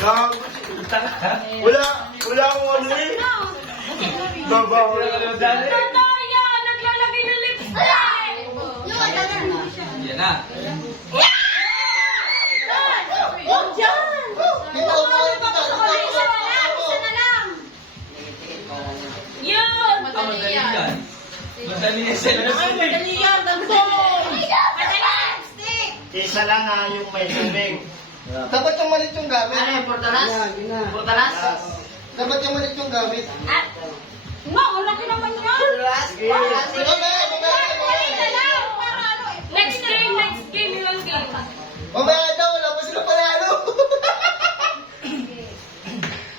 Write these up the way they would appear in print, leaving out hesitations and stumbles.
Wala akong ano eh. Babaw. Totoo yan! Naglalagay ng lipstick! Yan na. Huwag dyan! Dito, Isa na lang! Yun! Madali yan. Madali yan sila. Madali yan! Gantoy! Madali! Lipstick! Isa lang ha, yung may tubig. Dapat yung malit yung gamit. Ano yung portalas? Portalas? Dapat yung malit yung gamit. At? Ma, ang laki naman yan! Sige. Next game, yung game. Mamaya daw, wala pa sila panalo.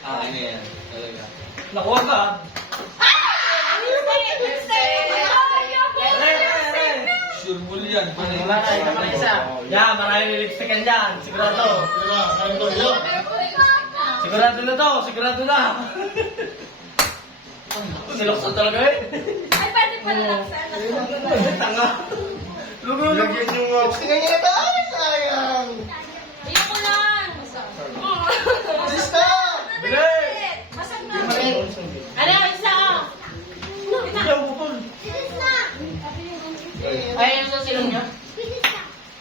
Ah, ano yan? Talaga. Nakuha ka. Sure bull yan. Wala na, ito pa isa. Yan, maraming lipstickan dyan. Sigurado. Sigurado na to. Sigurado na. Silokso talaga eh. Ay, pwede pala laksan. Tanga. Lugo, lugo. Lagyan nyo nga. Tingnan niyo na ito. Ay, sayang. Ayoko lang. Alis na. Bilis. Basag na. Ano, isa ah. Ayaw bukol. Ay, yung susilong niya?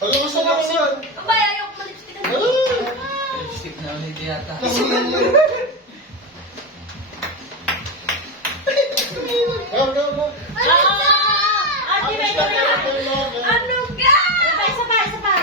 Ano gusto mo yun? Abay, ayoko malipstick. Lipstick na ulit yata. Go, go, go. Ate, may ko na. Ano ka? Isa pa, isa pa.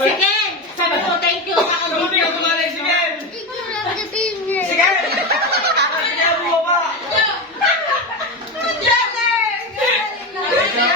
Sige! Sabi ko, thank you sa Sige, kabibigyan. sige. Sige.